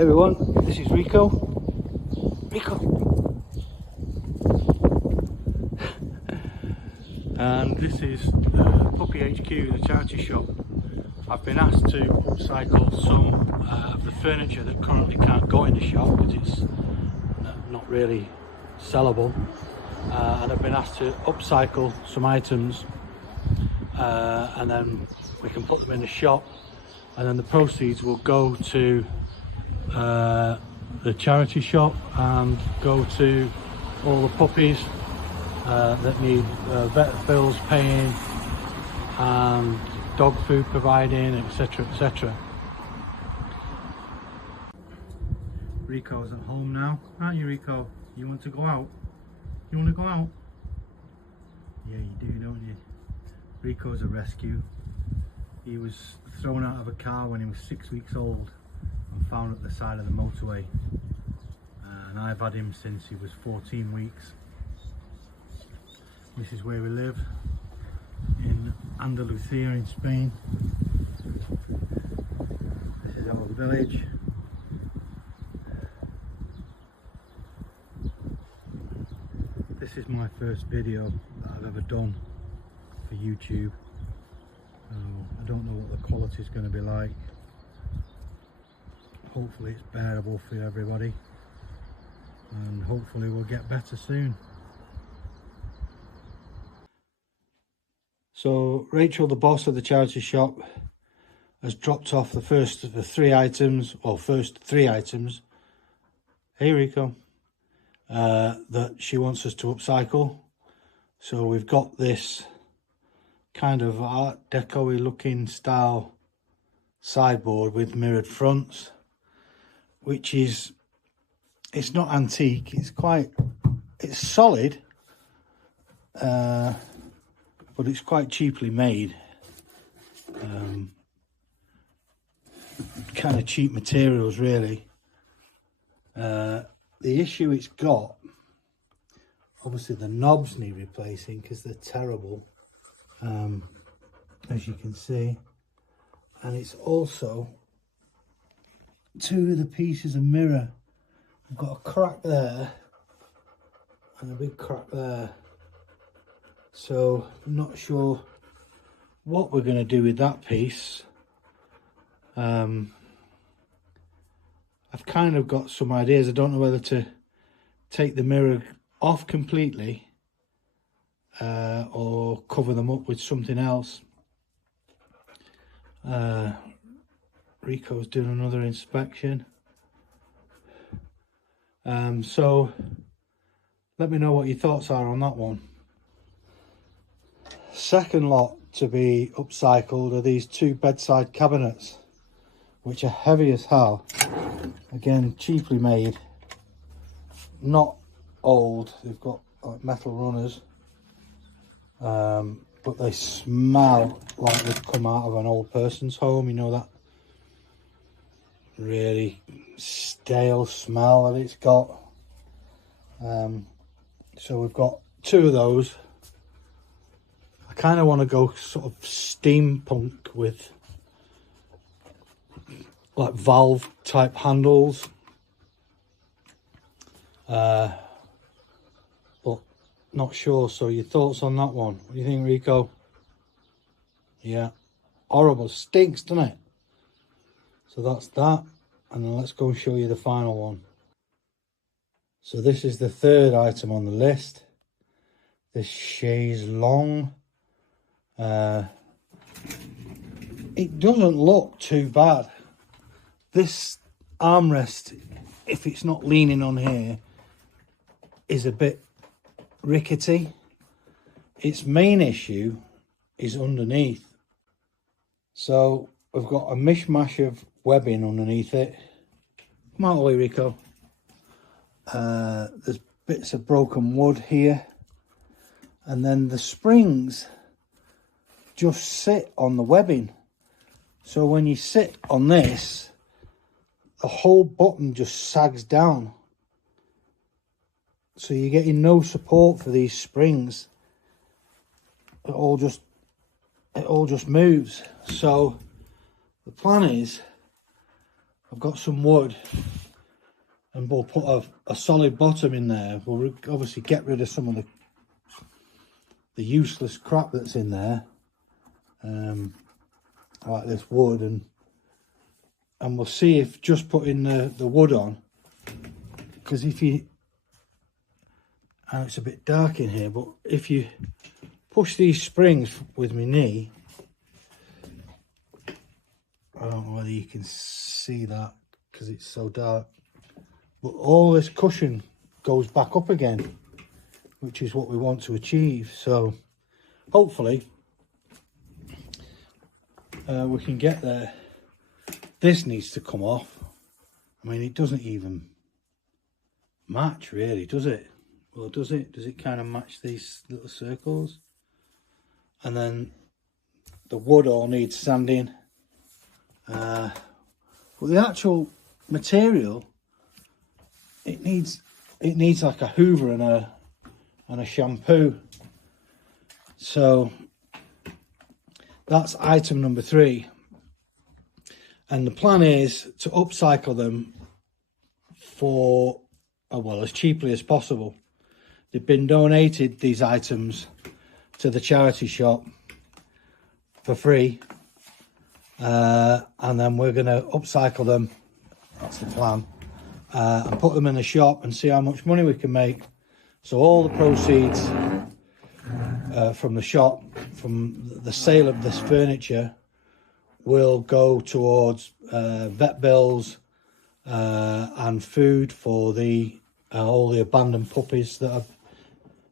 Hey everyone, this is Rico. And this is Puppy HQ, the charity shop. I've been asked to upcycle some of the furniture that currently can't go in the shop because it's not really sellable. And I've been asked to upcycle some items and then we can put them in the shop, and then the proceeds will go to the charity shop and go to all the puppies that need vet bills paying and dog food providing, etc, etc. Rico's at home now, aren't you, Rico? You want to go out? You want to go out? Yeah, you do, don't you? Rico's a rescue. He was thrown out of a car when he was 6 weeks old and found at the side of the motorway, and I've had him since he was 14 weeks. This is where we live, in Andalusia in Spain. This is our village. This is my first video that I've ever done for YouTube. I don't know what the quality is going to be like. Hopefully it's bearable for everybody, and hopefully we'll get better soon. So Rachel, the boss of the charity shop, has dropped off the first three items. Hey Rico, that she wants us to upcycle. So we've got this kind of art deco-y looking style sideboard with mirrored fronts, which is, it's not antique, it's solid, but it's quite cheaply made. Kind of cheap materials really. The issue it's got, obviously the knobs need replacing because they're terrible, as you can see, and it's also two of the pieces of mirror. I've got a crack there and a big crack there, so I'm not sure what we're going to do with that piece. I've kind of got some ideas. I don't know whether to take the mirror off completely or cover them up with something else. Rico's doing another inspection. So let me know what your thoughts are on that one. Second lot to be upcycled are these two bedside cabinets, which are heavy as hell. Again, cheaply made, not old. They've got like metal runners, but they smell like they've come out of an old person's home. You know, that really stale smell that it's got. So we've got two of those. I kind of want to go sort of steampunk with like valve type handles, but not sure. So your thoughts on that one? What do you think, Rico? Yeah, horrible, stinks, doesn't it? So that's that, and then let's go and show you the final one. So this is the third item on the list, this chaise longue. It doesn't look too bad. This armrest, if it's not leaning on here, is a bit rickety. Its main issue is underneath. So we've got a mishmash of webbing underneath it. Come out of the way, Rico. There's bits of broken wood here, and then the springs just sit on the webbing. So when you sit on this, the whole bottom just sags down. So you're getting no support for these springs. It all just moves. So the plan is I've got some wood, and we'll put a solid bottom in there. We'll obviously get rid of some of the useless crap that's in there, like this wood, and we'll see if just putting the wood on, because if you, and it's a bit dark in here, but if you push these springs with my knee, I don't know whether you can see that because it's so dark, but all this cushion goes back up again, which is what we want to achieve. So hopefully we can get there. This needs to come off. I mean, it doesn't even match really, does it? Well, does it? Does it kind of match these little circles? And then the wood all needs sanding. But the actual material, it needs like a hoover and a shampoo. So that's item number 3. And the plan is to upcycle them for, well, as cheaply as possible. They've been donated, these items, to the charity shop for free. And then we're going to upcycle them, that's the plan, and put them in the shop and see how much money we can make. So all the proceeds from the shop, from the sale of this furniture, will go towards vet bills and food for all the abandoned puppies that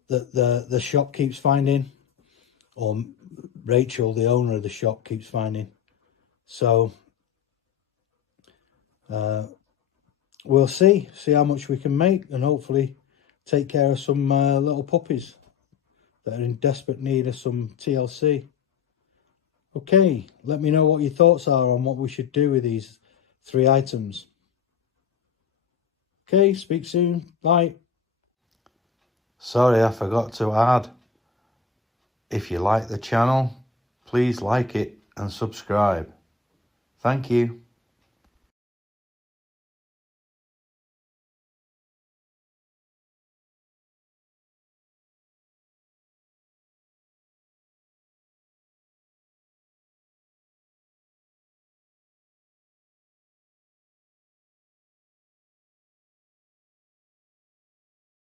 the shop keeps finding, or Rachel, the owner of the shop, keeps finding. So we'll see how much we can make, and hopefully take care of some little puppies that are in desperate need of some TLC. Okay, let me know what your thoughts are on what we should do with these 3 items. Okay, speak soon. Bye. Sorry, I forgot to add, if you like the channel, please like it and subscribe. Thank you.